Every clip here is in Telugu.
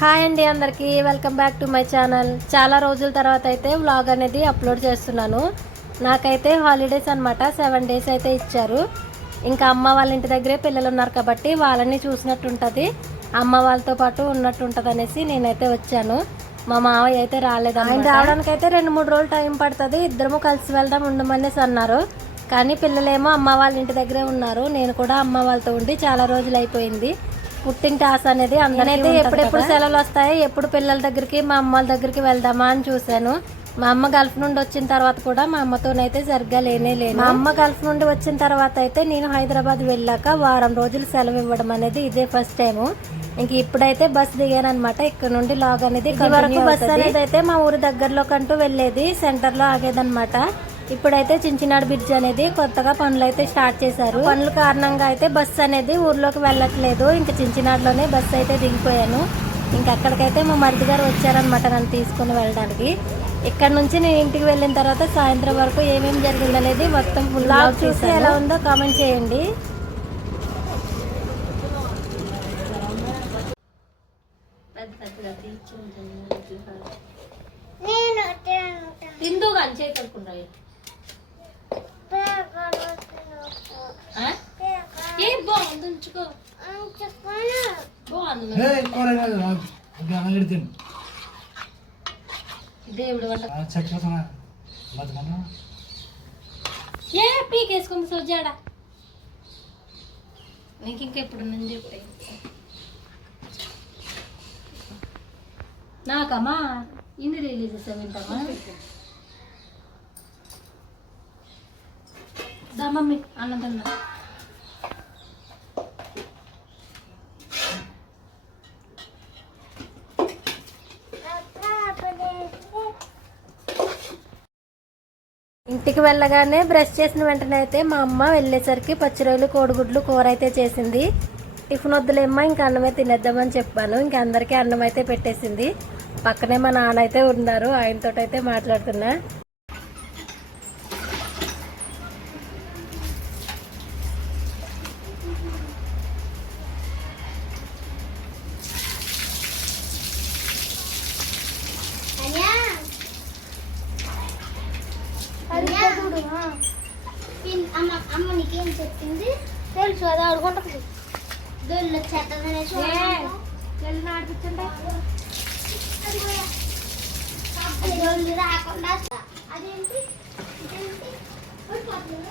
హాయ్ అండి అందరికీ. Welcome back to my channel చాలా రోజుల తర్వాత అయితే వ్లాగ్ అనేది అప్లోడ్ చేస్తున్నాను. నాకైతే హాలిడేస్ అన్నమాట. సెవెన్ డేస్ అయితే ఇచ్చారు. ఇంకా అమ్మ వాళ్ళ ఇంటి దగ్గరే పిల్లలు ఉన్నారు కాబట్టి వాళ్ళని చూసినట్టు ఉంటుంది అమ్మ వాళ్ళతో పాటు ఉన్నట్టుంటుంది అనేసి నేనైతే వచ్చాను. మా మావయ్య అయితే రాలేదు ఆయన రావడానికి అయితే రెండు మూడు రోజులు టైం పడుతుంది. ఇద్దరము కలిసి వెళ్దాం ఉండమనేసి అన్నారు. కానీ పిల్లలేమో అమ్మ వాళ్ళ ఇంటి దగ్గరే ఉన్నారు. నేను కూడా అమ్మ వాళ్ళతో ఉండి చాలా రోజులు అయిపోయింది. పుట్టింటి ఆశ అనేది అందరైతే ఎప్పుడెప్పుడు సెలవులు వస్తాయి ఎప్పుడు పిల్లల దగ్గరికి మా అమ్మ దగ్గరికి వెళ్దామా అని చూశాను. మా అమ్మ గల్ఫ్ నుండి వచ్చిన తర్వాత కూడా మా అమ్మతోనైతే సరిగ్గా లేనే లేదు మా అమ్మ గల్ఫ్ నుండి వచ్చిన తర్వాత అయితే నేను హైదరాబాద్ వెళ్ళాక వారం రోజులు సెలవు ఇవ్వడం అనేది ఇదే ఫస్ట్ టైము. ఇంక ఇప్పుడైతే బస్ దిగాను అనమాట ఇక్కడ నుండి లాగ్ అనేది వరకు బస్ అనేది అయితే మా ఊరి దగ్గరలో కంటూ వెళ్ళేది సెంటర్లో ఆగేదన్నమాట. ఇప్పుడైతే చించినాడు బ్రిడ్జ్ అనేది కొత్తగా పనులు అయితే స్టార్ట్ చేశారు. పనుల కారణంగా అయితే బస్సు అనేది ఊర్లోకి వెళ్ళట్లేదు. ఇంకా చించినాడులోనే బస్సు అయితే దిగిపోయాను. ఇంకా అక్కడికైతే మా మరిది గారు వచ్చారనమాట నన్ను తీసుకుని వెళ్ళడానికి. ఇక్కడ నుంచి నేను ఇంటికి వెళ్ళిన తర్వాత సాయంత్రం వరకు ఏమేమి జరిగిందనేది మొత్తం ఫుల్ చూసి ఎలా ఉందో కామెంట్ చేయండి. తిందు కానీ చేతులుకుండా ఏ బాగుంది ఉంచుకో. బాగుంది దేవుడు వల్ల. ఏ పీకేసుకుంది సోజాడా నీకు ఇంకెప్పుడు నేను చెప్పే. నాకమ్మా ఇన్ని రిలీజ్ చేసావు వింటామా దా మమ్మీ అన్నం ఇంటికి వెళ్ళగానే బ్రష్ చేసిన వెంటనే అయితే మా అమ్మ వెళ్ళేసరికి పచ్చి రొయ్యలు కోడిగుడ్లు కూర అయితే చేసింది. టిఫిన్ వద్దులేమ్మా ఇంకా అన్నమే తినేద్దామని చెప్పాను. ఇంకా అందరికీ అన్నం అయితే పెట్టేసింది. పక్కనే మా నాన్న అయితే ఉన్నారు. ఆయనతో అయితే మాట్లాడుతున్నా. చెప్పింది. తెలుసు అది ఆడుకుంటుంది దొల్లు చెత్తదనేసి దొల్లు రాకుండా అదేంటి? ఇదేంటి? ఊడిపోతుంది.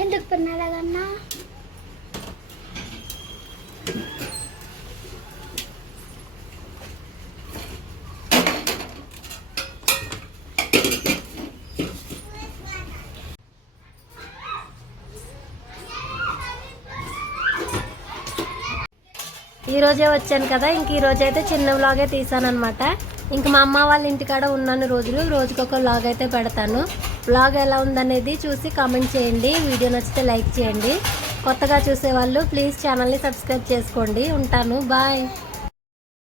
ఎందుకు పిన్నడగన్నా ఈ రోజే వచ్చాను కదా ఇంక ఈ రోజు అయితే చిన్న వ్లాగే తీసాను అనమాట ఇంక మా అమ్మ వాళ్ళ ఇంటికాడ ఉన్నాను రోజులు రోజుకొక వ్లాగ్ అయితే పెడతాను. వ్లాగ్ ఎలా ఉందనేది చూసి కామెంట్ చేయండి వీడియో నచ్చితే లైక్ చేయండి. కొత్తగా చూసేవాళ్ళు ప్లీజ్ ఛానల్ని సబ్స్క్రైబ్ చేసుకోండి. ఉంటాను బాయ్